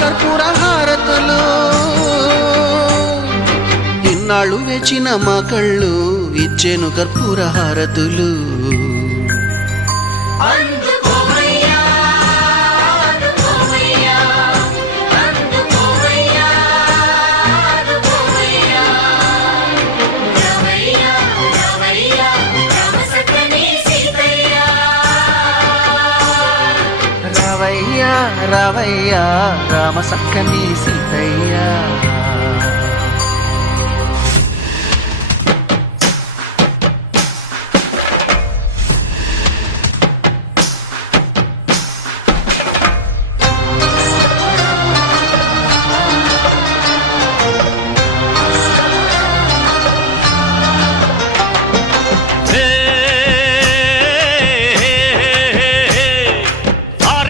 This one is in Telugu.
కర్పూర హారతులు ఇన్నాళ్ళు వేచిన మా కళ్ళు ఇచ్చేను కర్పూర హారతులు రావయ్యా రావయ్యా రామ సక్కని సీతయ్య